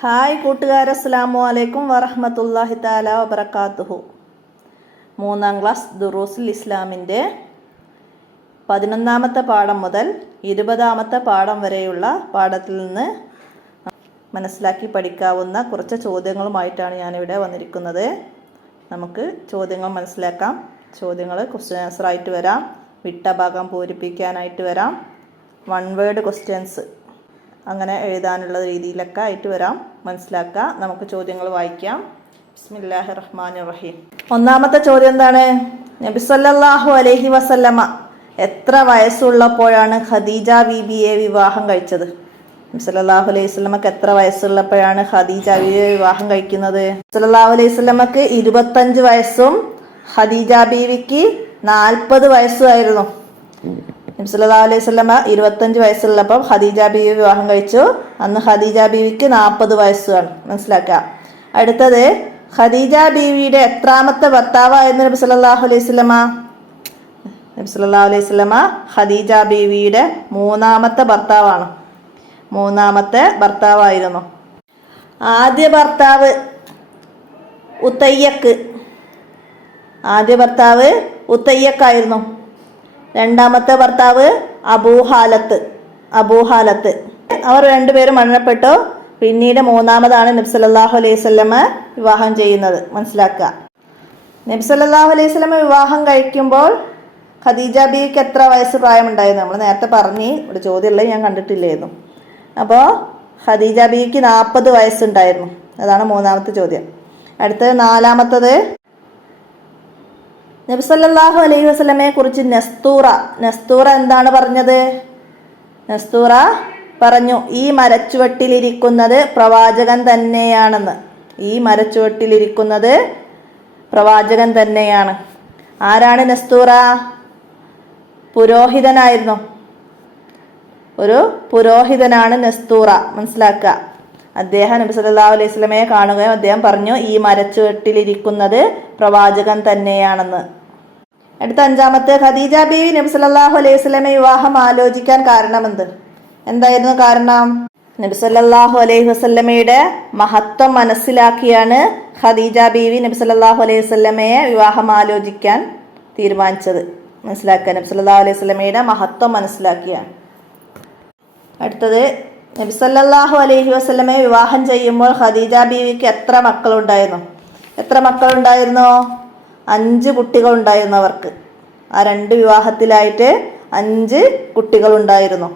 Hi കൂട്ടുകാരെ, അസ്സലാമു അലൈക്കും വറഹ്മത്തുള്ളാഹി തആല വബറകാതുഹു. 3ാം ക്ലാസ് ദുറൂസുൽ ഇസ്ലാമിൻ്റെ 11ാമത്തെ പാഠം മുതൽ 20ാമത്തെ പാഠം വരെയുള്ള പാഠത്തിൽ നിന്ന് മനസ്സിലാക്കി പഠിക്കാവുന്ന കുറച്ച് ചോദ്യങ്ങളുമായിട്ടാണ് ഞാനിവിടെ വന്നിരിക്കുന്നത്. നമുക്ക് ചോദ്യങ്ങൾ മനസ്സിലാക്കാം. ചോദ്യങ്ങൾ ക്വസ്റ്റ്യൻ ആൻസർ ആയിട്ട് വരാം, വിട്ട ഭാഗം പൂരിപ്പിക്കാനായിട്ട് വരാം, വൺ വേർഡ് ക്വസ്റ്റ്യൻസ് അങ്ങനെ എഴുതാനുള്ള രീതിയിലൊക്കെ ആയിട്ട് വരാം. മനസ്സിലാക്കുക. നമുക്ക് ചോദ്യങ്ങൾ വായിക്കാം. ബിസ്മില്ലാഹിർ റഹ്മാനിർ റഹീം. ഒന്നാമത്തെ ചോദ്യം എന്താണ്? നബി സല്ലല്ലാഹു അലൈഹി വസല്ലമ എത്ര വയസ്സുള്ളപ്പോഴാണ് ഖദീജ ബീബിയെ വിവാഹം കഴിച്ചത്? നബി സല്ലല്ലാഹു അലൈഹി വസല്ലമക്ക് എത്ര വയസ്സുള്ളപ്പോഴാണ് ഖദീജ ബീബിയെ വിവാഹം കഴിക്കുന്നത്? സല്ലല്ലാഹു അലൈഹി വസല്ലമക്ക് 25 വയസ്സും ഖദീജ ബീവിക്ക് 40 വയസ്സും ആയിരുന്നു. നബി സല്ലല്ലാഹു അലൈഹി വസല്ലമ 25 വയസ്സുള്ളപ്പോൾ ഖദീജ ബീവി വിവാഹം കഴിച്ചു. അന്ന് ഖദീജ ബീവിക്ക് 40 വയസ്സാണ്. മനസ്സിലാക്കുക. അടുത്തത്, ഖദീജ ബീവിയുടെ എത്രാമത്തെ ഭർത്താവായിരുന്നു നബി സല്ലല്ലാഹു അലൈഹി വസല്ലമ? നബി സല്ലല്ലാഹു അലൈഹി വസല്ലമ ഖദീജ ബീവിയുടെ 3ാമത്തെ ഭർത്താവാണ്. 3ാമത്തെ ഭർത്താവായിരുന്നു. ആദ്യ ഭർത്താവ് ഉത്തയ്യക്കായിരുന്നു. 2ാമത്തെ ഭർത്താവ് അബൂഹാലത്ത്. അവർ രണ്ടുപേരും മരണപ്പെട്ടു. പിന്നീട് 3ാമതാണ് നബി സല്ലല്ലാഹു അലൈഹി വസല്ലമ വിവാഹം ചെയ്യുന്നത്. മനസ്സിലാക്കുക. നബി സല്ലല്ലാഹു അലൈഹി വസല്ലമ വിവാഹം കഴിക്കുമ്പോൾ ഖദീജ ബീവിക്ക് എത്ര വയസ്സ് പ്രായമുണ്ടായിരുന്നു? നമ്മൾ നേരത്തെ പറഞ്ഞ് ഇവിടെ ചോദ്യമുള്ളത് ഞാൻ കണ്ടിട്ടില്ലായിരുന്നു. അപ്പോൾ ഖദീജ ബീവിക്ക് 40 വയസ്സുണ്ടായിരുന്നു. അതാണ് 3ാമത്തെ ചോദ്യം. അടുത്തത് 4ാമത്തത്, നബി സല്ലല്ലാഹു അലൈഹി വസല്ലമയെ കുറിച്ച് നസ്തൂറ എന്താണ് പറഞ്ഞത്? നസ്തൂറ പറഞ്ഞു, ഈ മരച്ചുവട്ടിലിരിക്കുന്നത് പ്രവാചകൻ തന്നെയാണെന്ന്. ഈ മരച്ചുവട്ടിലിരിക്കുന്നത് പ്രവാചകൻ തന്നെയാണ്. ആരാണ് നസ്തൂറ? പുരോഹിതനായിരുന്നു. ഒരു പുരോഹിതനാണ് നസ്തൂറ. മനസ്സിലാക്കുക. അദ്ദേഹം നബി സല്ലല്ലാഹു അലൈഹി വസല്ലമയെ കാണുകയും അദ്ദേഹം പറഞ്ഞു, ഈ മരച്ചുവട്ടിലിരിക്കുന്നത് പ്രവാചകൻ തന്നെയാണെന്ന്. അടുത്ത 5ാമത്തെ, ഖദീജ ബീവി നബി സല്ലല്ലാഹു അലൈഹി വസല്ലമയെ വിവാഹം ആലോചിക്കാൻ കാരണമെന്ത്? എന്തായിരുന്നു കാരണം? നബി സല്ലല്ലാഹു അലൈഹി വസല്ലമയുടെ മഹത്വം മനസ്സിലാക്കിയാണ് ഖദീജ ബീവി നബി സല്ലല്ലാഹു അലൈഹി വസല്ലമയെ വിവാഹം ആലോചിക്കാൻ തീരുമാനിച്ചത്. മനസ്സിലാക്കുക. നബി സല്ലല്ലാഹു അലൈഹി വസല്ലമയുടെ മഹത്വം മനസ്സിലാക്കിയാണ്. അടുത്തത്, നബി സല്ലല്ലാഹു അലൈഹി വസല്ലമയെ വിവാഹം ചെയ്യുമ്പോൾ ഖദീജ ബീവിക്ക് എത്ര മക്കളുണ്ടായിരുന്നു? 5 കുട്ടികളുണ്ടായിരുന്നു അവർക്ക്. ആ 2 വിവാഹത്തിലായിട്ട് 5 കുട്ടികളുണ്ടായിരുന്നു.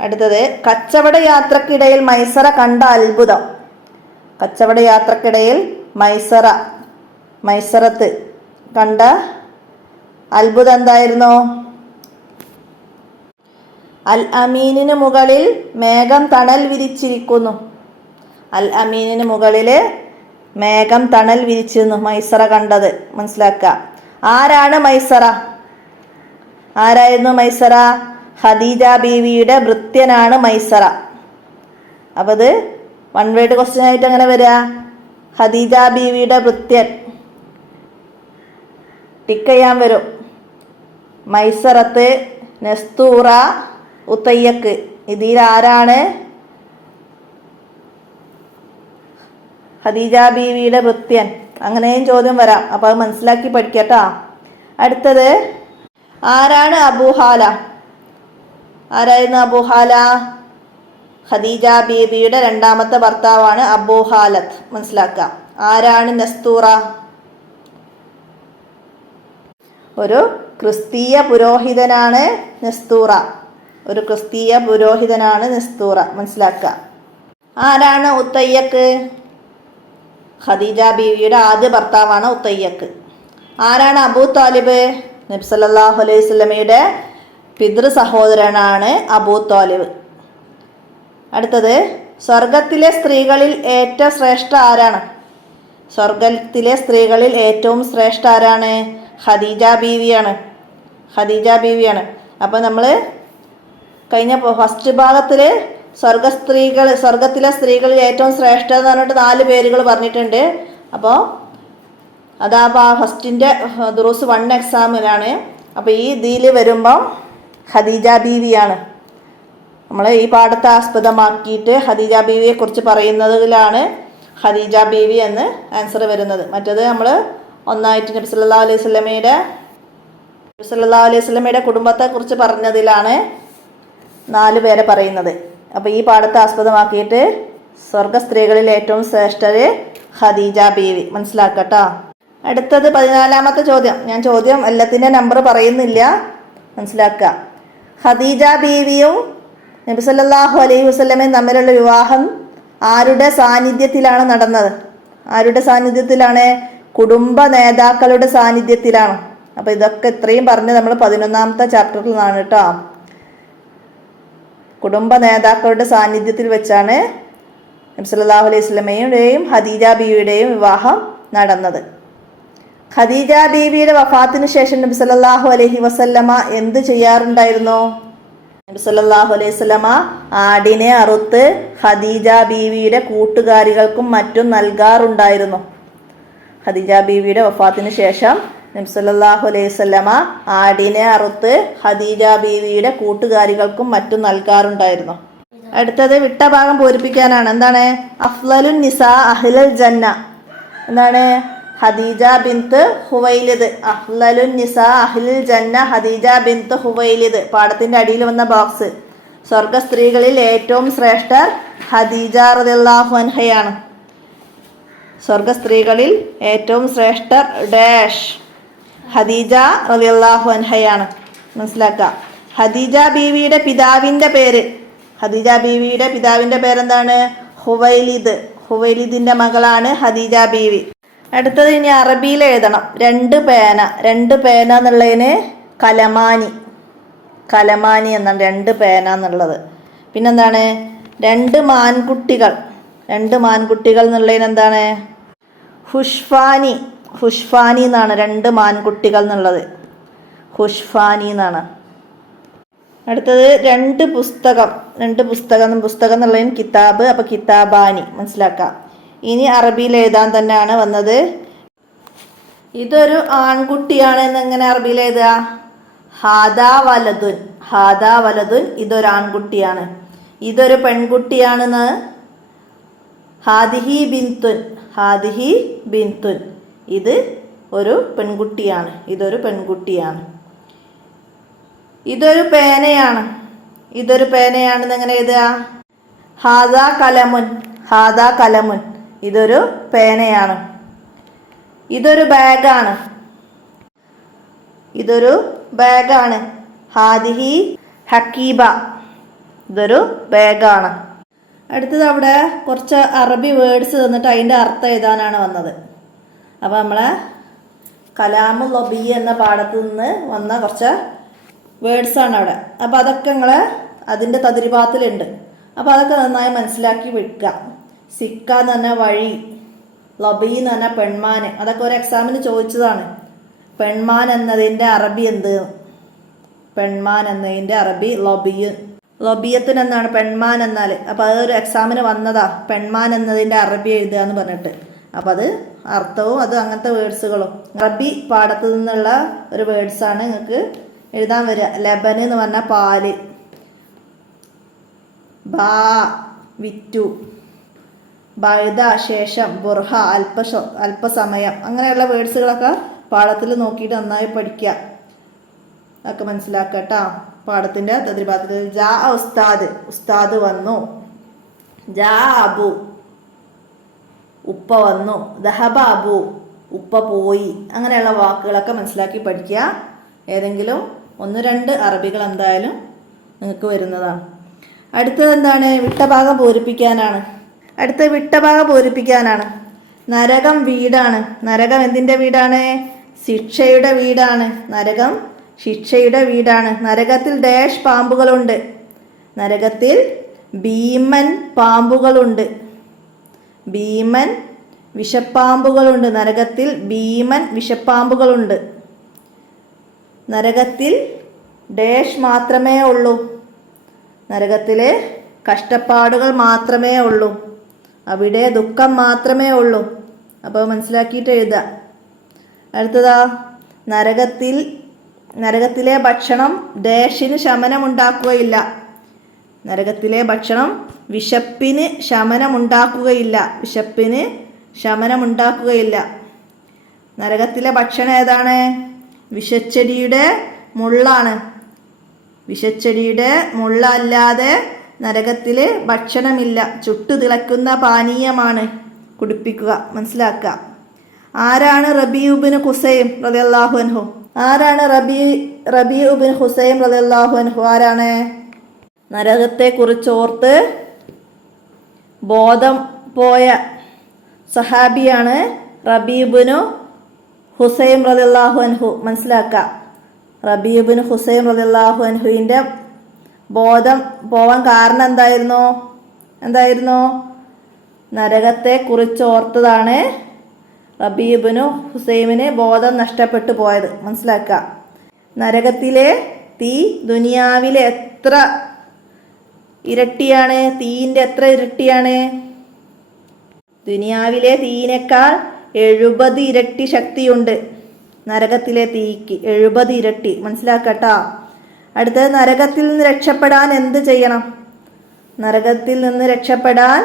അടുത്തത്, കച്ചവട യാത്രക്കിടയിൽ മൈസറ കണ്ട അത്ഭുതം. മൈസറത്ത് കണ്ട അത്ഭുതം എന്തായിരുന്നു? അൽ അമീനിന് മുകളിൽ മേഘം തണൽ വിരിച്ചിരിക്കുന്നു. മൈസറ കണ്ടത്. മനസ്സിലാക്കുക. ആരായിരുന്നു മൈസറ? ഖദീജ ബീവിയുടെ ഭൃത്യനാണ് മൈസറ. അപ്പൊ അത് വൺ വേർഡ് ക്വസ്റ്റ്യൻ ആയിട്ട് എങ്ങനെ വരിക? ഖദീജ ബീവിയുടെ ഭൃത്യൻ. ടിക്ക് ചെയ്യാൻ വരും. മൈസറത്ത്, നസ്തൂറ, ഉത്തയ്യക്ക്. ഇതിൽ ആരാണ് ഖദീജ ബീവിയുടെ ഭൃത്യൻ? അങ്ങനെയും ചോദ്യം വരാം. അപ്പോൾ അത് മനസ്സിലാക്കി പഠിക്കട്ടോ. അടുത്തത്, ആരാണ് അബൂഹാല? ആരായിരുന്നു അബൂഹാല? ഖദീജ ബീവിയുടെ 2ാമത്തെ ഭർത്താവാണ് അബൂഹാലത്ത്. മനസ്സിലാക്കുക. ആരാണ് നസ്തൂറ? ഒരു ക്രിസ്തീയ പുരോഹിതനാണ് നസ്തൂറ. മനസ്സിലാക്കുക. ആരാണ് ഉത്തയ്യക്ക്? ഖദീജ ബീവിയുടെ ആദ്യ ഭർത്താവാണ് ഉത്തയ്യക്ക്. ആരാണ് അബൂ താലിബ്? നബി സല്ലല്ലാഹു അലൈഹി വസല്ലമയുടെ പിതൃ സഹോദരനാണ് അബൂ താലിബ്. അടുത്തത്, സ്വർഗത്തിലെ സ്ത്രീകളിൽ ഏറ്റവും ശ്രേഷ്ഠ ആരാണ്? ഖദീജ ബീവിയാണ്. അപ്പോൾ നമ്മൾ കഴിഞ്ഞ ഫസ്റ്റ് ഭാഗത്തിൽ സ്വർഗത്തിലെ സ്ത്രീകളിൽ ഏറ്റവും ശ്രേഷ്ഠ എന്ന് പറഞ്ഞിട്ട് 4 പേരുകൾ പറഞ്ഞിട്ടുണ്ട്. അപ്പോൾ അതാ ഫസ്റ്റിൻ്റെ ദുറൂസ് 1 എക്സാമിലാണ്. അപ്പോൾ ഈ ഇതിൽ വരുമ്പം ഖദീജ ബീവിയാണ്. നമ്മൾ ഈ പാഠത്തെ ആസ്പദമാക്കിയിട്ട് ഖദീജ ബീവിയെ കുറിച്ച് പറയുന്നതിലാണ് ഖദീജ ബീവി എന്ന് ആൻസർ വരുന്നത്. മറ്റത് നമ്മൾ ഒന്നായിട്ട് നബി സല്ലല്ലാഹു അലൈഹി വസല്ലമയുടെ കുടുംബത്തെ കുറിച്ച് പറഞ്ഞതിലാണ് 4 പേരെ പറയുന്നത്. അപ്പോൾ ഈ പാഠത്തെ ആസ്പദമാക്കിയിട്ട് സ്വർഗ സ്ത്രീകളിൽ ഏറ്റവും ശ്രേഷ്ഠര് ഖദീജ ബീവി മനസ്സിലാക്കട്ടോ. അടുത്തത് 14ാമത്തെ ചോദ്യം. ഞാൻ ചോദ്യം എല്ലാത്തിൻ്റെ നമ്പർ പറയുന്നില്ല, മനസ്സിലാക്കുക. ഖദീജ ബീവിയും നബി സല്ലല്ലാഹു അലൈഹി വസല്ലമയും തമ്മിലുള്ള വിവാഹം ആരുടെ സാന്നിധ്യത്തിലാണ് നടന്നത്? ആരുടെ സാന്നിധ്യത്തിലാണ്? കുടുംബ നേതാക്കളുടെ സാന്നിധ്യത്തിലാണ്. അപ്പോൾ ഇതൊക്കെ ഇത്രയും പറഞ്ഞ് നമ്മൾ 11ാമത്തെ ചാപ്റ്ററിൽ നിന്നാണ് കേട്ടോ. കുടുംബ നേതാക്കളുടെ സാന്നിധ്യത്തിൽ വെച്ചാണ് നബി സല്ലല്ലാഹു അലൈഹി വസല്ലമയുടെയും ഖദീജ ബീവിയുടെയും വിവാഹം നടന്നത്. ഖദീജ ബീവിയുടെ വഫാത്തിന് ശേഷം നബി സല്ലല്ലാഹു അലൈഹി വസല്ലമ എന്ത് ചെയ്യാറുണ്ടായിരുന്നു? നബി സല്ലല്ലാഹു അലൈഹി വസല്ലമ ആടിനെ അറുത്ത് ഖദീജ ബീവിയുടെ കൂട്ടുകാരികൾക്കും മറ്റും നൽകാറുണ്ടായിരുന്നു. ഖദീജ ബീവിയുടെ വഫാത്തിന് ശേഷം നബി സല്ലല്ലാഹു അലൈഹി വസല്ലമ ആടിനെ അറുത്ത് ഖദീജ ബീവിയുടെ കൂട്ടുകാരികൾക്കും മറ്റും നൽകാറുണ്ടായിരുന്നു. അടുത്തത് വിട്ട ഭാഗം പൂരിപ്പിക്കാനാണ്. എന്താണ്? അഫ്ളലുൻ നിസാ അഹ്ലൽ ജന്ന. എന്താണ്? ഖദീജ ബിൻത്ത് ഹുവൈലിദ്. അഫ്ളലുൻ നിസാ അഹ്ലൽ ജന്ന ഖദീജ ബിൻത്ത് ഹുവൈലിദ്. പാഠത്തിന്റെ അടിയിൽ വന്ന ബോക്സ്. സ്വർഗ സ്ത്രീകളിൽ ഏറ്റവും ശ്രേഷ്ഠർ ഖദീജ റളിയല്ലാഹു അൻഹയാണ്. സ്വർഗ സ്ത്രീകളിൽ ഏറ്റവും ശ്രേഷ്ഠർ ഡാഷ് ഖദീജ റളിയല്ലാഹു അൻഹയാണ്. മനസ്സിലാക്കുക. ഖദീജ ബീവിയുടെ പിതാവിന്റെ പേര്. ഖദീജ ബീവിയുടെ പിതാവിന്റെ പേരെന്താണ്? ഹുവൈലിദ്. ഹുവൈലിദിന്റെ മകളാണ് ഖദീജ ബീവി. അടുത്തത് ഇനി അറബിയിൽ എഴുതണം. 2 പേന. 2 പേന എന്നുള്ളതിന് കലമാനി. കലമാനി എന്നാണ് 2 പേന എന്നുള്ളത്. പിന്നെന്താണ്? 2 മാൻകുട്ടികൾ. 2 മാൻകുട്ടികൾ എന്നുള്ളതിന് എന്താണ്? ഹുഷ്ഫാനി. ഹുഷ്ഫാനി എന്നാണ് 2 മാൻകുട്ടികൾ എന്നുള്ളത്. ഹുഷ്ഫാനി എന്നാണ്. അടുത്തത് 2 പുസ്തകം. 2 പുസ്തകം. പുസ്തകം എന്നുള്ളതിന് കിതാബ്. അപ്പോൾ കിതാബാനി. മനസ്സിലാക്കാം. ഇനി അറബിയിൽ എഴുതാൻ തന്നെയാണ് വന്നത്. ഇതൊരു ആൺകുട്ടിയാണ് എന്ന് എങ്ങനെ അറബിയിൽ എഴുതുക? ഹാദാ വലതുൻ. ഹാദാ വലതുൻ. ഇതൊരു ആൺകുട്ടിയാണ്. ഇതൊരു പെൺകുട്ടിയാണെന്ന് ഹാദിഹി ബിൻതുൻ. ഹാദിഹി ബിൻതുൻ. ഇത് ഒരു പെൺകുട്ടിയാണ്. ഇതൊരു പെൺകുട്ടിയാണ്. ഇതൊരു പേനയാണ്. ഇതൊരു പേനയാണെന്ന് എങ്ങനെ എഴുതുക? ഹാദാ കലമുൻ. ഹാദാ കലമുൻ. ഇതൊരു പേനയാണ്. ഇതൊരു ബാഗാണ്. ഇതൊരു ബാഗാണ്. ഹാദിഹി ഹക്കീബ. ഇതൊരു ബാഗാണ്. അടുത്തത് അവിടെ കുറച്ച് അറബി വേർഡ്സ് തന്നിട്ട് അതിൻ്റെ അർത്ഥം എഴുതാനാണ് വന്നത്. അപ്പോൾ നമ്മളെ കലാമു ലബി എന്ന പാഠത്തു നിന്ന് വന്ന കുറച്ച് വേർഡ്സാണ് അവിടെ. അപ്പോൾ അതൊക്കെ നിങ്ങൾ അതിൻ്റെ തദ്രിപാത്തിലുണ്ട്. അപ്പോൾ അതൊക്കെ നന്നായി മനസ്സിലാക്കി വെക്കുക. സിക്ക എന്ന് പറഞ്ഞാൽ വഴി, ലബി എന്ന് പറഞ്ഞാൽ പെൺമാൻ. അതൊക്കെ ഒരു എക്സാമിന് ചോദിച്ചതാണ്. പെൺമാൻ എന്നതിൻ്റെ അറബി എന്ത്? പെൺമാൻ എന്നതിൻ്റെ അറബി ലബിയ്. ലബിയത്തിന് എന്നാണ് പെൺമാൻ എന്നാൽ. അപ്പോൾ അതൊരു എക്സാമിന് വന്നതാ. പെൺമാൻ എന്നതിൻ്റെ അറബി എഴുതുക എന്ന് പറഞ്ഞിട്ട്. അപ്പോൾ അത് അർത്ഥവും അത് അങ്ങനത്തെ വേർഡ്സുകളും അറബി പാഠത്തു നിന്നുള്ള ഒരു വേർഡ്സാണ് നിങ്ങൾക്ക് എഴുതാൻ വരിക. ലബന് എന്ന് പറഞ്ഞാൽ പാല്. ബാ വിറ്റു. ബഴുത ശേഷം. ബുർഹ അല്പസമയം. അങ്ങനെയുള്ള വേർഡ്സുകളൊക്കെ പാഠത്തിൽ നോക്കിയിട്ട് നന്നായി പഠിക്കുക. ഒക്കെ മനസ്സിലാക്കുക കേട്ടോ. പാഠത്തിൻ്റെ തദ്രിപാത്തിൽ ജാ ഉസ്താദ്. ഉസ്താദ് വന്നു. ജാ അബു. ഉപ്പ വന്നു. ദഹബ അബു. ഉപ്പ പോയി. അങ്ങനെയുള്ള വാക്കുകളൊക്കെ മനസ്സിലാക്കി പഠിക്കുക. ഏതെങ്കിലും 1-2 അറബികൾ എന്തായാലും നിങ്ങൾക്ക് വരുന്നതാണ്. അടുത്തത് എന്താണ്? വിട്ടഭാഗം പൂരിപ്പിക്കാനാണ്. അടുത്ത വിട്ടഭാഗം പൂരിപ്പിക്കാനാണ്. നരകം വീടാണ്. നരകം എന്തിൻ്റെ വീടാണ്? ശിക്ഷയുടെ വീടാണ്. നരകം ശിക്ഷയുടെ വീടാണ്. നരകത്തിൽ ഡാഷ് പാമ്പുകളുണ്ട്. നരകത്തിൽ ഭീമൻ പാമ്പുകളുണ്ട്. ഭീമൻ വിഷപ്പാമ്പുകളുണ്ട്. നരകത്തിൽ ഭീമൻ വിഷപ്പാമ്പുകളുണ്ട്. നരകത്തിൽ ഡാഷ് മാത്രമേ ഉള്ളൂ. നരകത്തിൽ കഷ്ടപ്പാടുകൾ മാത്രമേ ഉള്ളൂ. അവിടെ ദുഃഖം മാത്രമേ ഉള്ളൂ. അപ്പോൾ മനസ്സിലാക്കിയിട്ട് എഴുതുക. അടുത്തതാ നരകത്തിലെ ഭക്ഷണം ഡാഷിന് ശമനമുണ്ടാക്കുകയില്ല. നരകത്തിലെ ഭക്ഷണം വിശപ്പിന് ശമനമുണ്ടാക്കുകയില്ല. നരകത്തിലെ ഭക്ഷണം ഏതാണ്? വിഷച്ചെടിയുടെ മുള്ളാണ്. വിഷച്ചെടിയുടെ മുള്ള അല്ലാതെ നരകത്തിൽ ഭക്ഷണമില്ല. ചുട്ടു തിളക്കുന്ന പാനീയമാണ് കുടിപ്പിക്കുക. മനസ്സിലാക്കുക. ആരാണ് റബീഉ ബിൻ ഹുസൈം റളിയല്ലാഹു അൻഹു? റബീഉ ബിൻ ഹുസൈം റളിയല്ലാഹു അൻഹു ആരാണ്? നരകത്തെക്കുറിച്ച് ഓർത്ത് ബോധം പോയ സഹാബിയാണ് റബീഉ ബിൻ ഹുസൈം റളിയല്ലാഹു അൻഹു. മനസ്സിലാക്കുക. റബീഉ ബിൻ ഹുസൈം റളിയല്ലാഹു അൻഹുവിൻ്റെ ബോധം പോവാൻ കാരണം എന്തായിരുന്നു? നരകത്തെക്കുറിച്ച് ഓർത്തതാണ് റബീഉ ബിൻ ഹുസൈമിന് ബോധം നഷ്ടപ്പെട്ടു പോയത്. മനസ്സിലാക്കുക. നരകത്തിലെ തീ ദുനിയാവിലെ എത്ര ഇരട്ടിയാണ്? തീയിൻ്റെ എത്ര ഇരട്ടിയാണ്? ദുനിയാവിലെ തീയിനേക്കാൾ 70 ഇരട്ടി ശക്തിയുണ്ട് നരകത്തിലെ തീക്ക്. 70 ഇരട്ടി. മനസ്സിലാക്കട്ടാ. അടുത്തത്, നരകത്തിൽ നിന്ന് രക്ഷപ്പെടാൻ എന്ത് ചെയ്യണം? നരകത്തിൽ നിന്ന് രക്ഷപ്പെടാൻ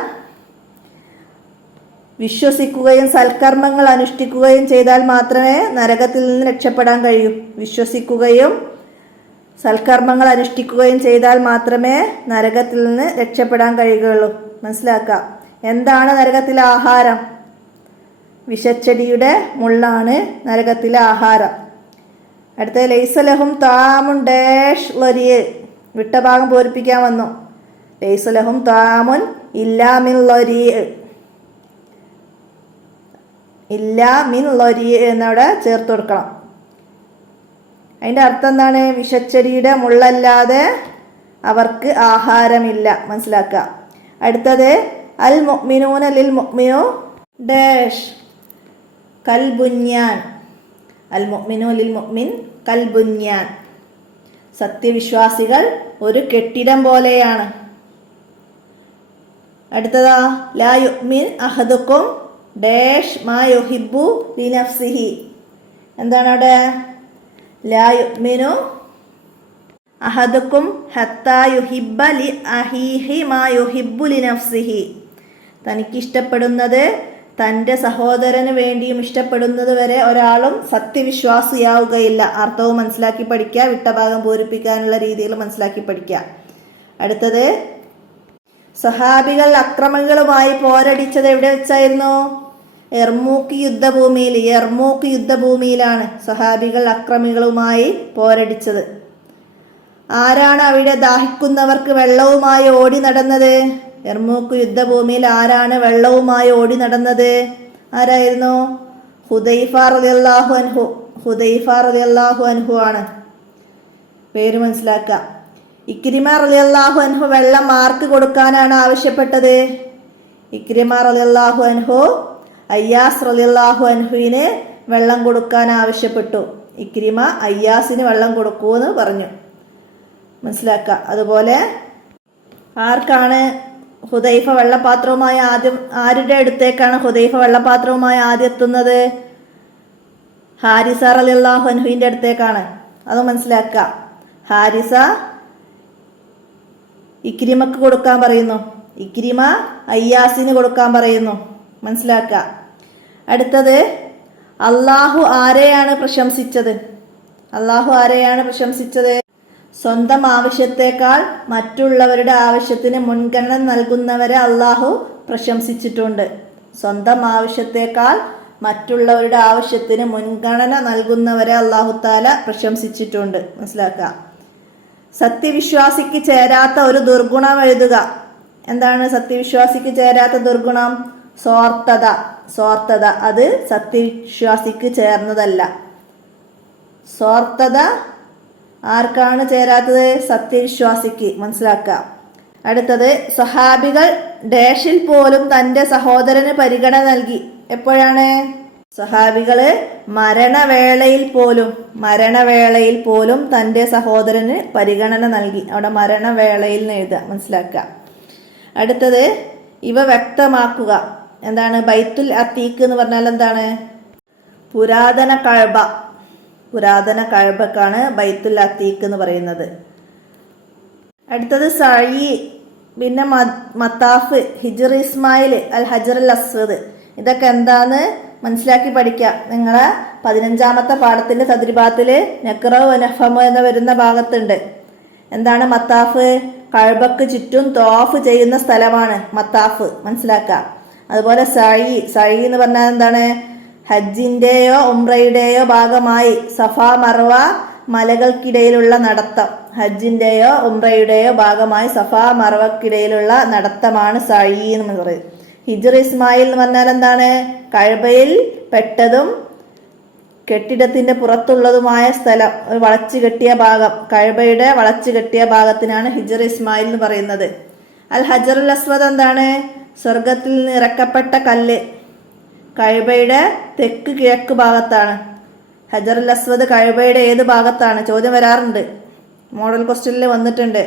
വിശ്വസിക്കുകയും സൽക്കർമ്മങ്ങൾ അനുഷ്ഠിക്കുകയും ചെയ്താൽ മാത്രമേ നരകത്തിൽ നിന്ന് രക്ഷപ്പെടാൻ കഴിയൂ. വിശ്വസിക്കുകയും സൽക്കർമ്മങ്ങൾ അനുഷ്ഠിക്കുകയും ചെയ്താൽ മാത്രമേ നരകത്തിൽ നിന്ന് രക്ഷപ്പെടാൻ കഴിയുകയുള്ളൂ. മനസ്സിലാക്കുക. എന്താണ് നരകത്തിലെ ആഹാരം? വിഷച്ചെടിയുടെ മുള്ളാണ് നരകത്തിലെ ആഹാരം. അടുത്ത, ലൈസലഹും താമുൻ ഡാഷ് ലൊരിയ്. വിട്ട ഭാഗം പൂരിപ്പിക്കാൻ വന്നു. ലൈസലഹും താമുൻ ഇല്ലാ മിൻ ലൊരിയ്. ഇല്ലാ മിൻ ലൊരിയ് എന്നവിടെ ചേർത്ത് കൊടുക്കണം. അതിൻ്റെ അർത്ഥം എന്താണ്? വിഷച്ചെടിയുടെ മുള്ളല്ലാതെ അവർക്ക് ആഹാരമില്ല. മനസ്സിലാക്കുക. അടുത്തത്, അൽ മുഅ്മിനൂന ലിൽ മുഅ്മിനു ഡാഷ് കൽ ബുന്യാൻ. അൽ മുഅ്മിനു ലിൽ മുഅ്മിൻ കൽ ബുന്യാൻ. സത്യവിശ്വാസികൾ ഒരു കെട്ടിടം പോലെയാണ്. അടുത്തതാ, ലാ യുഅ്മിൻ അഹദുക്കും ഡാഷ് മാ യുഹിബ്ബു ലിനഫ്സിഹി. എന്താണ് അവിടെ? ലാ യുഅ്മിനു അഹദുക്കും ഹത്താ യുഹിബ്ബ ലി അഹീഹി മാ യുഹിബ്ബു ലിനഫ്സിഹി. തനിക്കിഷ്ടപ്പെടുന്നത് തൻ്റെ സഹോദരന് വേണ്ടിയും ഇഷ്ടപ്പെടുന്നത് വരെ ഒരാളും സത്യവിശ്വാസിയാവുകയില്ല. അർത്ഥവും മനസ്സിലാക്കി പഠിക്കുക. വിട്ടഭാഗം പൂരിപ്പിക്കാനുള്ള രീതിയിൽ മനസ്സിലാക്കി പഠിക്കുക. അടുത്തത്, സഹാബികൾ അക്രമികളുമായി പോരടിച്ചത് എവിടെ വെച്ചായിരുന്നു? യർമൂക്ക് യുദ്ധഭൂമിയിലാണ് സഹാബികൾ അക്രമികളുമായി പോരടിച്ചത്. ആരാണ് അവിടെ ദാഹിക്കുന്നവർക്ക് വെള്ളവുമായി ഓടി നടന്നത്? യർമൂക്ക് യുദ്ധഭൂമിയിൽ ആരാണ് വെള്ളവുമായി ഓടി നടന്നത്? ആരായിരുന്നു? ഹുദൈഫ റളിയല്ലാഹു അൻഹു ആണ്. പേര് മനസ്സിലാക്കുക. ഇക്രിമ റളിയല്ലാഹു അൻഹു വെള്ളം ആർക്ക് കൊടുക്കാനാണ് ആവശ്യപ്പെട്ടത്? ഇക്രിമ റളിയല്ലാഹു അൻഹു അയ്യാസ് റളിയല്ലാഹു അൻഹുവിന് വെള്ളം കൊടുക്കാൻ ആവശ്യപ്പെട്ടു. ഇക്രിമ അയ്യാസിന് വെള്ളം കൊടുക്കൂന്ന് പറഞ്ഞു. മനസ്സിലാക്കുക. അതുപോലെ ആർക്കാണ് ഹുദൈഫ വെള്ളപാത്രവുമായി ആരുടെ അടുത്തേക്കാണ് ഹുദൈഫ വെള്ളപാത്രവുമായി ആദ്യം എത്തുന്നത്? ഹാരിസ റളിയല്ലാഹു അൻഹുവിൻ്റെ അടുത്തേക്കാണ്. അത് മനസ്സിലാക്കുക. ഹാരിസ ഇക്രിമക്ക് കൊടുക്കാൻ പറയുന്നു. ഇക്രിമ അയ്യാസിന് കൊടുക്കാൻ പറയുന്നു. മനസ്സിലാക്കുക. അടുത്തത്, അള്ളാഹു ആരെയാണ് പ്രശംസിച്ചത്? സ്വന്തം ആവശ്യത്തെക്കാൾ മറ്റുള്ളവരുടെ ആവശ്യത്തിന് മുൻഗണന നൽകുന്നവരെ അള്ളാഹു പ്രശംസിച്ചിട്ടുണ്ട്. സ്വന്തം ആവശ്യത്തെക്കാൾ മറ്റുള്ളവരുടെ ആവശ്യത്തിന് മുൻഗണന നൽകുന്നവരെ അള്ളാഹു താല പ്രശംസിച്ചിട്ടുണ്ട്. മനസ്സിലാക്കുക. സത്യവിശ്വാസിക്ക് ചേരാത്ത ഒരു ദുർഗുണം എഴുതുക. എന്താണ് സത്യവിശ്വാസിക്ക് ചേരാത്ത ദുർഗുണം? സ്വാർത്ഥത. അത് സത്യവിശ്വാസിക്ക് ചേർന്നതല്ല. സ്വാർത്ഥത ആർക്കാണ് ചേരാത്തത്? സത്യവിശ്വാസിക്ക്. മനസ്സിലാക്കുക. അടുത്തത്, സഹാബികൾ ഡാഷിൽ പോലും തൻ്റെ സഹോദരന് പരിഗണന നൽകി. എപ്പോഴാണ്? സഹാബികള് മരണവേളയിൽ പോലും തൻ്റെ സഹോദരന് പരിഗണന നൽകി. അവിടെ മരണവേളയിൽ എഴുതുക. മനസ്സിലാക്കുക. അടുത്തത്, ഇവ വ്യക്തമാക്കുക. എന്താണ്? ബൈത്തുൽ അത്തീഖ് എന്ന് പറഞ്ഞാൽ എന്താണ്? പുരാതന കഅബക്കാണ് ബൈത്തുൽ അത്തീഖ് എന്ന് പറയുന്നത്. അടുത്തത് സഈ, പിന്നെ മത്താഫ്, ഹിജ്ർ ഇസ്മായിൽ, അൽ ഹജർ അൽ അസ്വദ്. ഇതൊക്കെ എന്താന്ന് മനസ്സിലാക്കി പഠിക്കാം. നിങ്ങളെ 15ാമത്തെ പാഠത്തിന്റെ തദ്രിബാത്തില് നഖ്റഉ വനഫമു എന്ന് വരുന്ന ഭാഗത്തുണ്ട്. എന്താണ് മത്താഫ്? കഅബക്ക് ചുറ്റും തവാഫ് ചെയ്യുന്ന സ്ഥലമാണ് മത്താഫ്, മനസ്സിലാക്കുക. അതുപോലെ സഈ എന്ന് പറഞ്ഞാൽ എന്താണ്? ഹജ്ജിന്റെയോ ഉംറയുടെയോ ഭാഗമായി സഫാ മർവ മലകൾക്കിടയിലുള്ള നടത്തം. ഹജ്ജിന്റെയോ ഉംറയുടെയോ ഭാഗമായി സഫാ മർവക്കിടയിലുള്ള നടത്തമാണ് സഈ എന്ന് പറയുന്നത്. ഹിജ്ർ ഇസ്മായിൽ എന്ന് പറഞ്ഞാൽ എന്താണ്? കഅബയിൽ പെട്ടതും കെട്ടിടത്തിന്റെ പുറത്തുള്ളതുമായ സ്ഥലം, ഒരു വളച്ചു കെട്ടിയ ഭാഗം, കഅബയുടെ വളച്ചു കെട്ടിയ ഭാഗത്തിനാണ് ഹിജ്ർ ഇസ്മായിൽ എന്ന് പറയുന്നത്. അൽ ഹജറുൽ അസ്വദ് എന്താണ്? സ്വർഗത്തിൽ നിന്ന് ഇറക്കപ്പെട്ട കല്ല്, കഅബയുടെ തെക്ക് കിഴക്ക് ഭാഗത്താണ്. ഹജറുൽ അസ്വദ് കഅബയുടെ ഏത് ഭാഗത്താണ്? ചോദ്യം വരാറുണ്ട്, മോഡൽ ക്വസ്റ്റ്യനിൽ വന്നിട്ടുണ്ട്.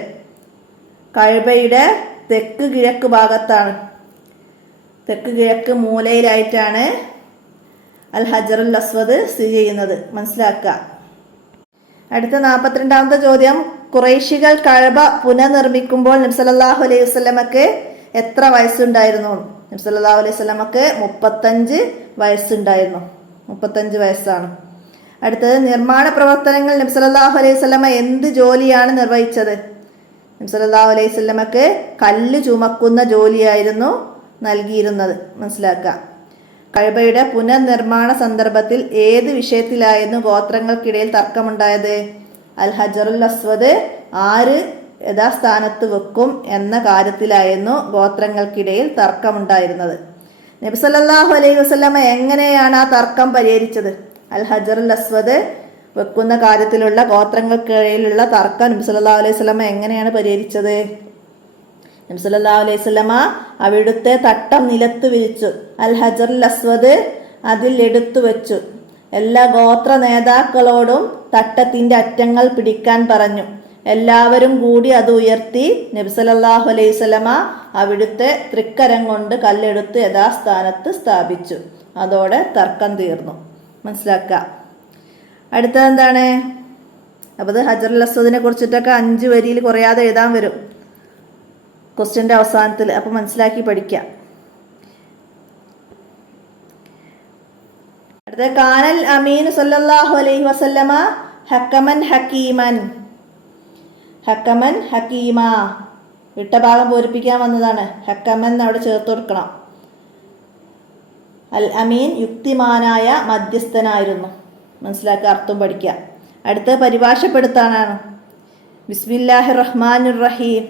കഅബയുടെ തെക്ക് കിഴക്ക് ഭാഗത്താണ്, തെക്ക് കിഴക്ക് മൂലയിലായിട്ടാണ് അൽ ഹജറുൽ അസ്വദ് സ്ഥിതി ചെയ്യുന്നത്, മനസ്സിലാക്കുക. അടുത്ത 42ാമത്തെ ചോദ്യം, ഖുറൈശികൾ കഅബ പുനർനിർമ്മിക്കുമ്പോൾ നബി സല്ലല്ലാഹു അലൈഹി വസല്ലമക്ക് എത്ര വയസ്സുണ്ടായിരുന്നു? നബി സല്ലല്ലാഹു അലൈഹി വസല്ലമക്ക് 35 വയസ്സുണ്ടായിരുന്നു. 35 വയസ്സാണ്. അടുത്തത്, നിർമ്മാണ പ്രവർത്തനങ്ങൾ നബി സല്ലല്ലാഹു അലൈഹി വസല്ലമ എന്ത് ജോലിയാണ് നിർവഹിച്ചത്? നബി സല്ലല്ലാഹു അലൈഹി വസല്ലമക്ക് കല്ല് ചുമക്കുന്ന ജോലിയായിരുന്നു നൽകിയിരുന്നത്, മനസ്സിലാക്കുക. കഅബയുടെ പുനർനിർമ്മാണ സന്ദർഭത്തിൽ ഏത് വിഷയത്തിലായിരുന്നു ഗോത്രങ്ങൾക്കിടയിൽ തർക്കമുണ്ടായത്? അൽ ഹജറുൽ അസ്വദ് ആര് യഥാസ്ഥാനത്ത് വെക്കും എന്ന കാര്യത്തിലായിരുന്നു ഗോത്രങ്ങൾക്കിടയിൽ തർക്കമുണ്ടായിരുന്നത്. നബി സല്ലല്ലാഹു അലൈഹി വസല്ലമ എങ്ങനെയാണ് ആ തർക്കം പരിഹരിച്ചത്? അൽ ഹജറുൽ അസ്വദ് വെക്കുന്ന കാര്യത്തിലുള്ള ഗോത്രങ്ങൾക്കിടയിലുള്ള തർക്കം നബി സല്ലല്ലാഹു അലൈഹി വസല്ലമ എങ്ങനെയാണ് പരിഹരിച്ചത്? നബി സല്ലല്ലാഹു അലൈഹി വസല്ലമ അവിടുത്തെ തട്ടം നിലത്ത് വിരിച്ചു, അൽ ഹജറുൽ അസ്വദ് അതിൽ എടുത്തു വെച്ചു. എല്ലാ ഗോത്ര നേതാക്കളോടും തട്ടത്തിന്റെ അറ്റങ്ങൾ പിടിക്കാൻ പറഞ്ഞു. എല്ലാവരും കൂടി അത് ഉയർത്തി നബി സല്ലല്ലാഹു അലൈഹി വസല്ലമ അവിടുത്തെ തൃക്കരം കൊണ്ട് കല്ലെടുത്ത് യഥാസ്ഥാനത്ത് സ്ഥാപിച്ചു. അതോടെ തർക്കം തീർന്നു, മനസ്സിലാക്കുക. അടുത്തത് എന്താണ്? അപ്പോൾ ഇത് ഹജറുൽ അസ്വദിനെ കുറിച്ചിട്ടൊക്കെ 5 വരിയിൽ കുറയാതെ എഴുതാൻ വരും ക്വസ്റ്റ്യൻ്റെ അവസാനത്തിൽ. അപ്പം മനസ്സിലാക്കി പഠിക്കാം. അടുത്ത, കാനൽ അമീൻ സല്ലല്ലാഹു അലൈഹി വസല്ലമ ഹക്കമൻ ഹക്കീമൻ. ഹക്കമൻ ഹക്കീമ, വിട്ട ഭാഗം പൂരിപ്പിക്കാൻ വന്നതാണ്. ഹക്കമൻ അവിടെ ചേർത്ത് കൊടുക്കണം. അൽ അമീൻ യുക്തിമാനായ മധ്യസ്ഥനായിരുന്നു, മനസ്സിലാക്കുക, അർത്ഥം പഠിക്കുക. അടുത്ത പരിഭാഷപ്പെടുത്താനാണ്. ബിസ്മില്ലാഹിർ റഹ്മാനിർ റഹീം.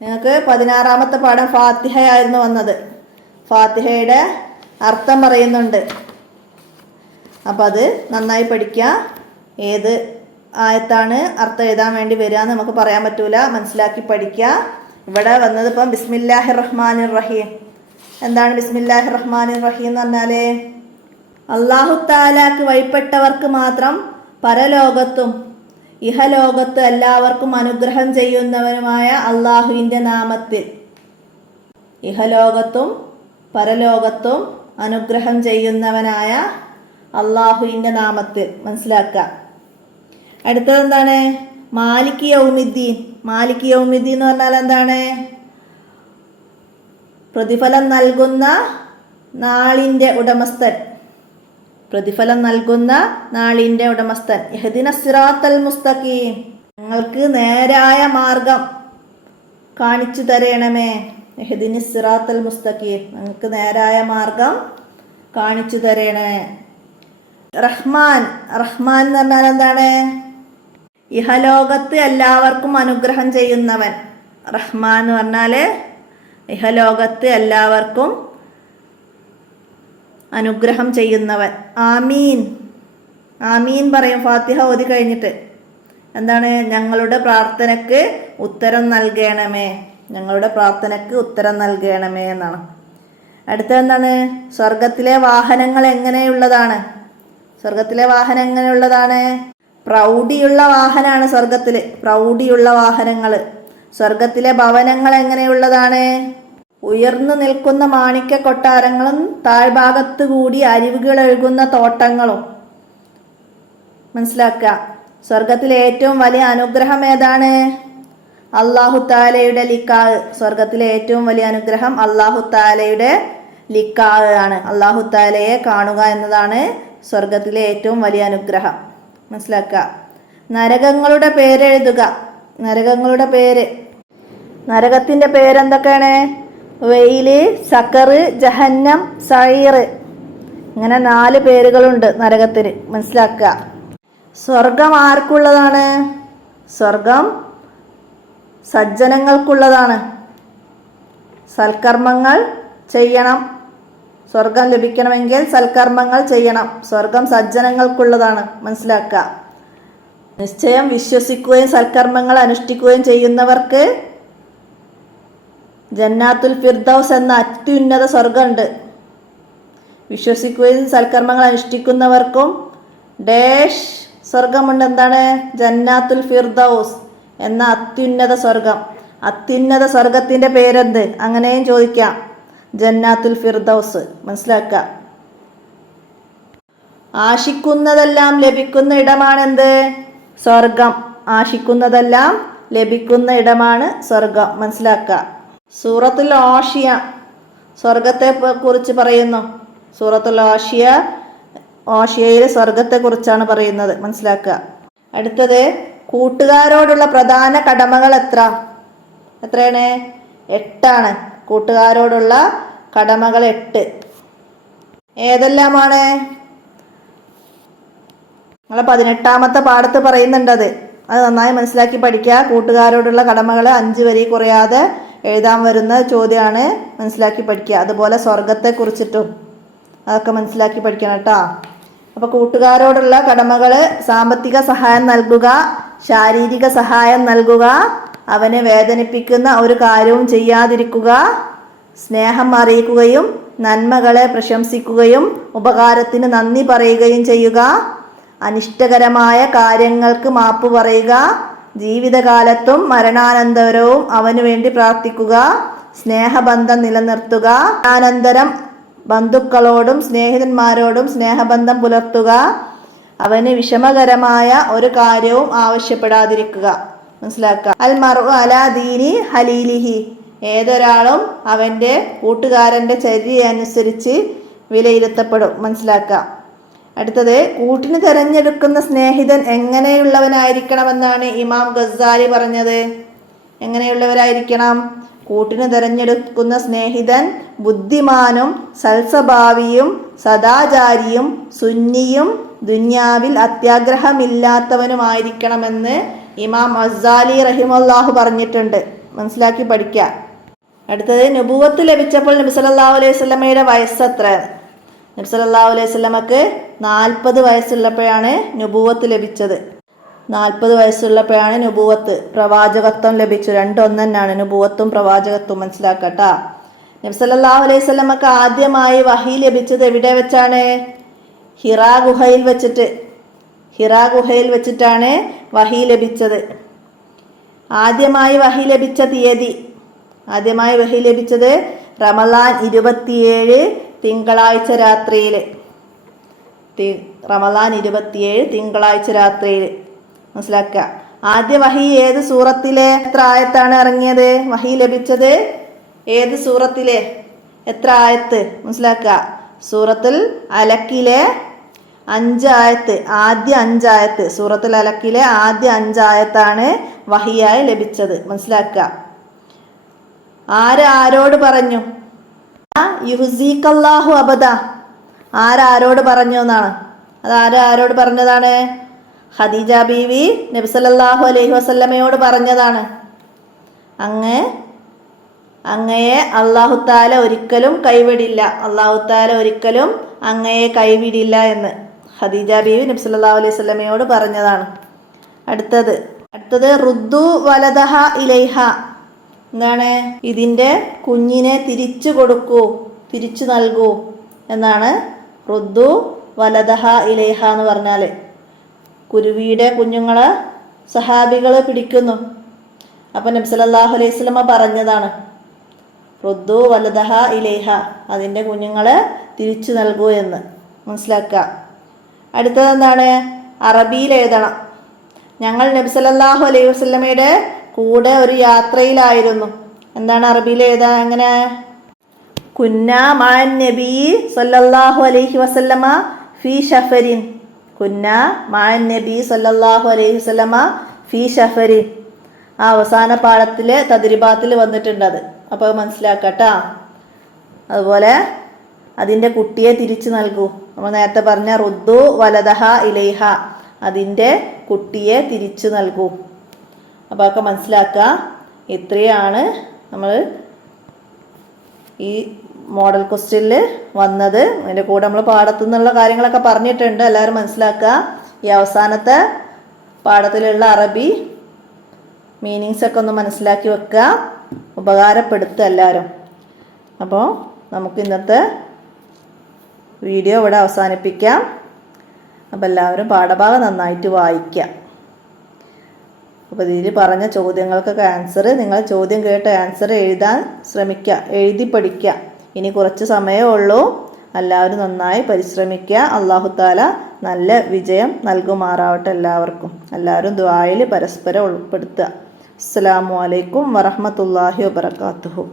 നിങ്ങൾക്ക് 16ാമത്തെ പാഠം ഫാത്തിഹയായിരുന്നു വന്നത്. ഫാത്തിഹയുടെ അർത്ഥം പറയുന്നുണ്ട്, അപ്പം അത് നന്നായി പഠിക്കുക. ഏത് ആയത്താണ് അർത്ഥം എഴുതാൻ വേണ്ടി വരിക എന്ന് നമുക്ക് പറയാൻ പറ്റൂല, മനസ്സിലാക്കി പഠിക്കുക. ഇവിടെ വന്നത് ഇപ്പം ബിസ്മില്ലാഹിർ റഹ്മാനിർ റഹീം. എന്താണ് ബിസ്മില്ലാഹിർ റഹ്മാനിർ റഹീം എന്ന് പറഞ്ഞാൽ? അല്ലാഹു തആലാക്ക് വഴിപ്പെട്ടവർക്ക് മാത്രം പരലോകത്തും ഇഹലോകത്ത് എല്ലാവർക്കും അനുഗ്രഹം ചെയ്യുന്നവനുമായ അള്ളാഹുവിൻ്റെ നാമത്തിൽ. ഇഹലോകത്തും പരലോകത്തും അനുഗ്രഹം ചെയ്യുന്നവനായ അള്ളാഹുവിൻ്റെ നാമത്തിൽ, മനസ്സിലാക്കുക. അടുത്തത് എന്താണ്? മാലിക് യൗമിദ്ദീൻ. മാലിക് യൗമിദ്ദീൻ എന്ന് പറഞ്ഞാൽ എന്താണ്? പ്രതിഫലം നൽകുന്ന നാളിൻ്റെ ഉടമസ്ഥൻ. പ്രതിഫലം നൽകുന്ന നാളിൻ്റെ ഉടമസ്ഥൻ. ഇഹ്ദിന സിറാത്തൽ മുസ്തഖീം, ഞങ്ങൾക്ക് നേരായ മാർഗം കാണിച്ചു തരണമേ. ഇഹ്ദിന സിറാത്തൽ മുസ്തഖീം, ഞങ്ങൾക്ക് നേരായ മാർഗം കാണിച്ചു തരണേ. റഹ്മാൻ. റഹ്മാൻ എന്ന് പറഞ്ഞാൽ എന്താണ്? ഇഹലോകത്ത് എല്ലാവർക്കും അനുഗ്രഹം ചെയ്യുന്നവൻ. റഹ്മാൻ എന്ന് പറഞ്ഞാൽ ഇഹലോകത്ത് എല്ലാവർക്കും അനുഗ്രഹം ചെയ്യുന്നവൻ. ആമീൻ. ആമീൻ പറയും ഫാത്തിഹ ഓതി കഴിഞ്ഞിട്ട്. എന്താണ്? ഞങ്ങളുടെ പ്രാർത്ഥനയ്ക്ക് ഉത്തരം നൽകണമേ. ഞങ്ങളുടെ പ്രാർത്ഥനയ്ക്ക് ഉത്തരം നൽകണമേ എന്നാണ്. അടുത്തത് എന്താണ്? സ്വർഗത്തിലെ വാഹനങ്ങൾ എങ്ങനെയുള്ളതാണ്? സ്വർഗത്തിലെ വാഹനം എങ്ങനെയുള്ളതാണ്? പ്രൗഢിയുള്ള വാഹനമാണ് സ്വർഗത്തിൽ. പ്രൗഢിയുള്ള വാഹനങ്ങൾ. സ്വർഗത്തിലെ ഭവനങ്ങൾ എങ്ങനെയുള്ളതാണ്? ഉയർന്നു നിൽക്കുന്ന മാണിക്യ കൊട്ടാരങ്ങളും താഴ്ഭാഗത്ത് കൂടി അരുവികൾ ഒഴുകുന്ന തോട്ടങ്ങളും. മനസ്സിലാക്കുക. സ്വർഗത്തിലെ ഏറ്റവും വലിയ അനുഗ്രഹം ഏതാണ്? അല്ലാഹു തആലയുടെ ലിഖാഅ്, സ്വർഗത്തിലെ ഏറ്റവും വലിയ അനുഗ്രഹം അല്ലാഹു തആലയുടെ ലിഖാഅ് ആണ്. അല്ലാഹു തആലയെ കാണുക എന്നതാണ് സ്വർഗത്തിലെ ഏറ്റവും വലിയ അനുഗ്രഹം. മനസ്സിലാക്കുക. നരകങ്ങളുടെ പേരെഴുതുക. നരകങ്ങളുടെ പേര്, നരകത്തിന്റെ പേരെന്തൊക്കെയാണ്? വെയില്, സക്കറ്, ജഹന്നം, സഈർ. ഇങ്ങനെ 4 പേരുകളുണ്ട് നരകത്തിന്. മനസ്സിലാക്കുക. സ്വർഗം ആർക്കുള്ളതാണ്? സ്വർഗം സജ്ജനങ്ങൾക്കുള്ളതാണ്. സൽക്കർമ്മങ്ങൾ ചെയ്യണം. സ്വർഗം ലഭിക്കണമെങ്കിൽ സൽക്കർമ്മങ്ങൾ ചെയ്യണം. സ്വർഗം സജ്ജനങ്ങൾക്കുള്ളതാണ്. മനസ്സിലാക്കുക. നിശ്ചയം വിശ്വസിക്കുകയും സൽക്കർമ്മങ്ങൾ അനുഷ്ഠിക്കുകയും ചെയ്യുന്നവർക്ക് ജന്നാത്തുൽ ഫിർദൗസ് എന്ന അത്യുന്നത സ്വർഗമുണ്ട്. വിശ്വസിക്കുകയും സൽക്കർമ്മങ്ങൾ അനുഷ്ഠിക്കുന്നവർക്കും ഡാഷ് സ്വർഗമുണ്ട്. എന്താണ്? ജന്നാത്തുൽ ഫിർദൗസ് എന്ന അത്യുന്നത സ്വർഗം. അത്യുന്നത സ്വർഗത്തിന്റെ പേരെന്ത്? അങ്ങനെയും ചോദിക്കാം. ജന്നാത്തുൽ ഫിർദൗസ്. മനസ്സിലാക്കുക. ആശിക്കുന്നതെല്ലാം ലഭിക്കുന്ന ഇടമാണെന്ത്? സ്വർഗം. ആശിക്കുന്നതെല്ലാം ലഭിക്കുന്ന ഇടമാണ് സ്വർഗം. മനസ്സിലാക്കുക. സൂറത്തുൽ ആഷിയ സ്വർഗത്തെ കുറിച്ച് പറയുന്നു. സൂറത്തുൽ ആഷിയയിൽ സ്വർഗത്തെ കുറിച്ചാണ് പറയുന്നത്. മനസ്സിലാക്കുക. അടുത്തത്, കൂട്ടുകാരോടുള്ള പ്രധാന കടമകൾ എത്രയാണ്? 8 കൂട്ടുകാരോടുള്ള കടമകൾ 8. ഏതെല്ലാമാണ്? നമ്മളെ 18ാമത്തെ പാഠത്ത് പറയുന്നുണ്ട്. അത് നന്നായി മനസ്സിലാക്കി പഠിക്കുക. കൂട്ടുകാരോടുള്ള കടമകൾ 5 വരി കുറയാതെ എഴുതാൻ വരുന്ന ചോദ്യമാണ്. മനസ്സിലാക്കി പഠിക്കുക. അതുപോലെ സ്വർഗത്തെ കുറിച്ചിട്ടും അതൊക്കെ മനസ്സിലാക്കി പഠിക്കണം കേട്ടോ. അപ്പോൾ കൂട്ടുകാരോടുള്ള കടമകൾ: സാമ്പത്തിക സഹായം നൽകുക, ശാരീരിക സഹായം നൽകുക, അവനെ വേദനിപ്പിക്കുന്ന ഒരു കാര്യവും ചെയ്യാതിരിക്കുക, സ്നേഹം അറിയിക്കുകയും നന്മകളെ പ്രശംസിക്കുകയും ഉപകാരത്തിന് നന്ദി പറയുകയും ചെയ്യുക, അനിഷ്ടകരമായ കാര്യങ്ങൾക്ക് മാപ്പ് പറയുക, ജീവിതകാലത്തും മരണാനന്തരവും അവനു വേണ്ടി പ്രാർത്ഥിക്കുക, സ്നേഹബന്ധം നിലനിർത്തുക, അനന്തരം ബന്ധുക്കളോടും സ്നേഹിതന്മാരോടും സ്നേഹബന്ധം പുലർത്തുക, അവന് വിഷമകരമായ ഒരു കാര്യവും ആവശ്യപ്പെടാതിരിക്കുക. മനസ്സിലാക്കുക. അൽ മർഉ അലാ ദീനി ഹലീലിഹി, ഏതൊരാളും അവൻ്റെ കൂട്ടുകാരൻ്റെ ചര്യയനുസരിച്ച് വിലയിരുത്തപ്പെടും. മനസ്സിലാക്കുക. അടുത്തത്, കൂട്ടിന് തിരഞ്ഞെടുക്കുന്ന സ്നേഹിതൻ എങ്ങനെയുള്ളവനായിരിക്കണമെന്നാണ് ഇമാം ഗസാലി പറഞ്ഞത്. എങ്ങനെയുള്ളവരായിരിക്കണം? കൂട്ടിന് തിരഞ്ഞെടുക്കുന്ന സ്നേഹിതൻ ബുദ്ധിമാനും സൽസ്വഭാവിയും സദാചാരിയും സുന്നിയും ദുന്യാവിൽ അത്യാഗ്രഹമില്ലാത്തവനുമായിരിക്കണമെന്ന് ഇമാം ഗസാലി റഹിമഹുല്ലാഹു പറഞ്ഞിട്ടുണ്ട്. മനസ്സിലാക്കി പഠിക്കുക. അടുത്തത്, നുബുവത്ത് ലഭിച്ചപ്പോൾ നബി സല്ലല്ലാഹു അലൈഹി വസല്ലമയുടെ വയസ്സ് എത്രയാണ്? നബി സല്ലല്ലാഹു അലൈഹി വസല്ലമക്ക് 40 വയസ്സുള്ളപ്പോഴാണ് നുബുവത്ത് ലഭിച്ചത്. 40 വയസ്സുള്ളപ്പോഴാണ് നുബുവത്ത്, പ്രവാചകത്വം ലഭിച്ചു. 2 ഒന്നെന്നാണ് നുബുവത്തും പ്രവാചകത്വം. മനസ്സിലാക്കട്ടാ. നബി സല്ലല്ലാഹു അലൈഹി വസല്ലമക്ക് ആദ്യമായി വഹി ലഭിച്ചത് എവിടെ വെച്ചാണ്? ഹിറാ ഗുഹയിൽ വെച്ചിട്ട്. ഹിറാ ഗുഹയിൽ വെച്ചിട്ടാണ് വഹി ലഭിച്ചത്. ആദ്യമായി വഹി ലഭിച്ച തീയതി, ആദ്യമായി വഹി ലഭിച്ചത് റമളാൻ 27 തിങ്കളാഴ്ച രാത്രിയിൽ. റമളാൻ 27 തിങ്കളാഴ്ച രാത്രിയിൽ. മനസ്സിലാക്കുക. ആദ്യ വഹി ഏത് സൂറത്തിലെ എത്ര ആയത്താണ് ഇറങ്ങിയത്? വഹി ലഭിച്ചത് ഏത് സൂറത്തിലെ എത്ര ആയത്ത്? മനസ്സിലാക്കുക. സൂറത്തുൽ അലക്കിലെ 5 ആയത്ത്, ആദ്യ 5 ആയത്ത്. സൂറത്തുൽ അലക്കിലെ ആദ്യ 5 ആയത്താണ് വഹിയായി ലഭിച്ചത്. മനസ്സിലാക്കുക. ആരോട് പറഞ്ഞു? യുഹ്സിക്കല്ലാഹു അബദ. ആരോട് പറഞ്ഞു എന്നാണ്. അത് ആരോട് പറഞ്ഞതാണ്? ഖദീജ ബീവി നബി സല്ലല്ലാഹു അലൈഹി വസല്ലമയോട് പറഞ്ഞതാണ്. അങ്ങയെ അല്ലാഹു തആല ഒരിക്കലും കൈവിടില്ല, അല്ലാഹു തആല ഒരിക്കലും അങ്ങയെ കൈവിടില്ല എന്ന് ഖദീജ ബീവി നബി സല്ലല്ലാഹു അലൈഹി വസല്ലമയോട് പറഞ്ഞതാണ്. അടുത്തത് റുദ്ദു വലദഹ ഇലൈഹ. എന്താണ്? ഇതിൻ്റെ കുഞ്ഞിനെ തിരിച്ചു കൊടുക്കൂ, തിരിച്ചു നൽകൂ എന്നാണ് റുദ്ദു വലദഹ ഇലൈഹ എന്ന് പറഞ്ഞാൽ. കുരുവിയുടെ കുഞ്ഞുങ്ങളെ സഹാബികൾ പിടിക്കുന്നു. അപ്പം നബി സല്ലല്ലാഹു അലൈഹി വസല്ലമ പറഞ്ഞതാണ് റുദ്ദു വലദഹ ഇലൈഹ, അതിൻ്റെ കുഞ്ഞുങ്ങളെ തിരിച്ചു നൽകൂ എന്ന്. മനസ്സിലാക്കുക. അടുത്തത് എന്താണ്? അറബിയിൽ എഴുതണം. ഞങ്ങൾ നബി സല്ലല്ലാഹു അലൈഹി വസല്ലമയുടെ കൂടെ ഒരു യാത്രയിലായിരുന്നു. എന്താണ് അറബിയിൽ എഴുതാ എങ്ങനെ? കുന്നാ മഅൻ നബി സല്ലല്ലാഹു അലൈഹി വസല്ലമ ഫീ ശഫരിൻ. കുന്നാ മഅൻ നബി സല്ലല്ലാഹു അലൈഹി വസല്ലമ ഫീ ശഫരിൻ. ആ അവസാന പാഠത്തില് തദ്രിബാത്തിൽ വന്നിട്ടുണ്ട് അത്. അപ്പോൾ മനസ്സിലാക്കട്ടാ. അതുപോലെ അതിൻ്റെ കുട്ടിയെ തിരിച്ചു നൽകൂ. നമ്മൾ നേരത്തെ പറഞ്ഞ റുദ്ദു വലദഹ ഇലൈഹ, അതിൻ്റെ കുട്ടിയെ തിരിച്ചു നൽകൂ. അപ്പോൾ ഒക്കെ മനസ്സിലാക്കുക. ഇത്രയാണ് നമ്മൾ ഈ മോഡൽ ക്വസ്റ്റ്യനിൽ വന്നത്. അതിൻ്റെ കൂടെ നമ്മൾ പാഠത്തു നിന്നുള്ള കാര്യങ്ങളൊക്കെ പറഞ്ഞിട്ടുണ്ട്. എല്ലാവരും മനസ്സിലാക്കുക. ഈ അവസാനത്തെ പാഠത്തിലുള്ള അറബി മീനിങ്സ് ഒക്കെ ഒന്ന് മനസ്സിലാക്കി വെക്കുക, ഉപകാരപ്പെടുത്തുക എല്ലാവരും. അപ്പോൾ നമുക്ക് ഇന്നത്തെ വീഡിയോ ഇവിടെ അവസാനിപ്പിക്കാം. അപ്പോൾ എല്ലാവരും പാഠഭാഗം നന്നായിട്ട് വായിക്കുക. അപ്പോൾ ഇതിൽ പറഞ്ഞ ചോദ്യങ്ങൾക്കൊക്കെ ആൻസർ, നിങ്ങൾ ചോദ്യം കേട്ട ആൻസർ എഴുതാൻ ശ്രമിക്കുക, എഴുതി പഠിക്കുക. ഇനി കുറച്ച് സമയമേ ഉള്ളൂ. എല്ലാവരും നന്നായി പരിശ്രമിക്കുക. അല്ലാഹു തആല നല്ല വിജയം നൽകുമാറാവട്ടെ എല്ലാവർക്കും. എല്ലാവരും ദുആയിൽ പരസ്പരം ഉൾപ്പെടുത്തുക. അസ്സലാമു അലൈക്കും വറഹ്മത്തുള്ളാഹി വബറകാതുഹു.